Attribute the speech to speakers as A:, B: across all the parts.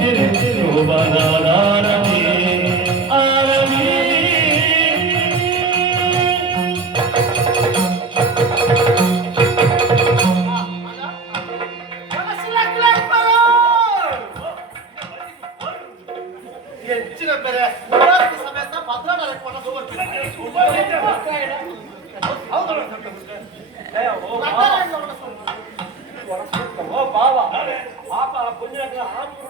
A: ಹೌದಾ
B: ಬಾಬಾ ಪಾಪ ಪುಣ್ಯ ಆಗ್ತದೆ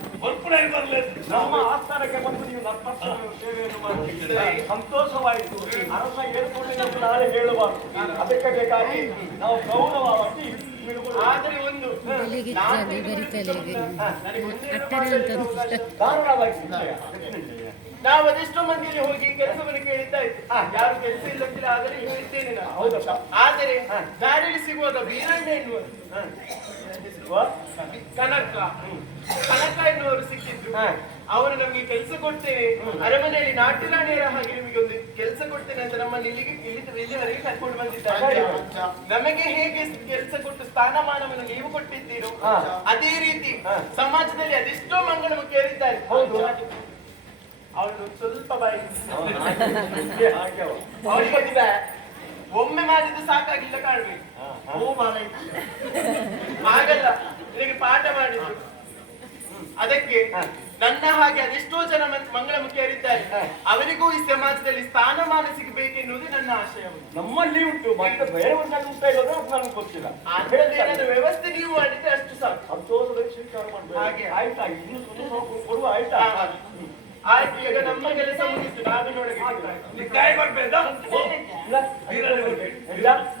C: ನಮ್ಮ ಆಸ್ಥಾನಕ್ಕೆ ಬಂದು ನೀವು ಸೇವೆಯನ್ನು ಸಂತೋಷವಾಯಿತು ನಾವು ನಾನು ಹೇಳುವ ಅದಕ್ಕೆ ಬೇಕಾಗಿ ನಾವು ಗೌರವವಾಗಿ
D: ನಾವಿಷ್ಟು ಮಂದಿ ಹೋಗಿ ಕೆಲಸವನ್ನು ಕೇಳಿದ್ದಾ ಇತ್ತು ಯಾರು ಕೆಲಸ ಇಲ್ಲದಿಲ್ಲ ಆದರೆ ಎನ್ನುವ ಕನಕ ಅವರು ನಮ್ಗೆ ಕೆಲ್ಸ ಕೊಡ್ತೇವೆ ಅರಮನೆಯಲ್ಲಿ ನಾಟಿ ರಾಣಿಯರ ಹಾಗೆ ನಿಮಗೆ ಒಂದು ಕೆಲಸ ಕೊಡ್ತೇನೆ ಅಂತ ಇಲ್ಲಿಗೆ ಕರ್ಕೊಂಡು ಬಂದಿದ್ದಾರೆ ನಮಗೆ ಹೇಗೆ ಕೆಲಸ ಕೊಟ್ಟು ಸ್ಥಾನಮಾನವನ್ನು ನೀವು ಕೊಟ್ಟಿದ್ದೀರೋ ಅದೇ ರೀತಿ ಸಮಾಜದಲ್ಲಿ ಅದೆಷ್ಟೋ ಹೌದು ಅವರು ಸ್ವಲ್ಪ ಬಾಯಿ ಒಮ್ಮೆ ಮಾಡಿದ್ರೆ ಸಾಕಾಗಿಲ್ಲ
B: ಕಾಣ್ಬೇಕು
D: ಆಗಲ್ಲ ನಿಮಗೆ ಪಾಠ ಮಾಡಿದ್ರು ಅದಕ್ಕೆ ನನ್ನ ಹಾಗೆ ಅದೆಷ್ಟೋ ಜನ ಮಂಗಳ ಮುಖ್ಯರಿದ್ದಾರೆ ಅವರಿಗೂ ಈ ಸಮಾಜದಲ್ಲಿ ಸ್ಥಾನಮಾನ ಸಿಗಬೇಕೆನ್ನುವುದೇ ನನ್ನ ಆಶಯ
B: ನಮ್ಮಲ್ಲಿ ಉಂಟು ಮತ್ತೆ ಬೇರೆಯವರು ನನಗೆ ಗೊತ್ತಿಲ್ಲ
D: ಅದರಲ್ಲಿ ವ್ಯವಸ್ಥೆ ನೀವು ಮಾಡಿದ್ರೆ ಅಷ್ಟು
B: ಸಾಕು ಸ್ವೀಕಾರ ಹಾಗೆ ಆಯ್ತಾ ಇನ್ನು ಆಯ್ತಾ
D: ಆಯ್ತು ಈಗ ನಮ್ಮ ಕೆಲಸ ಮುಗಿಸ್ತು ನಾನು ನೋಡಬೇಕು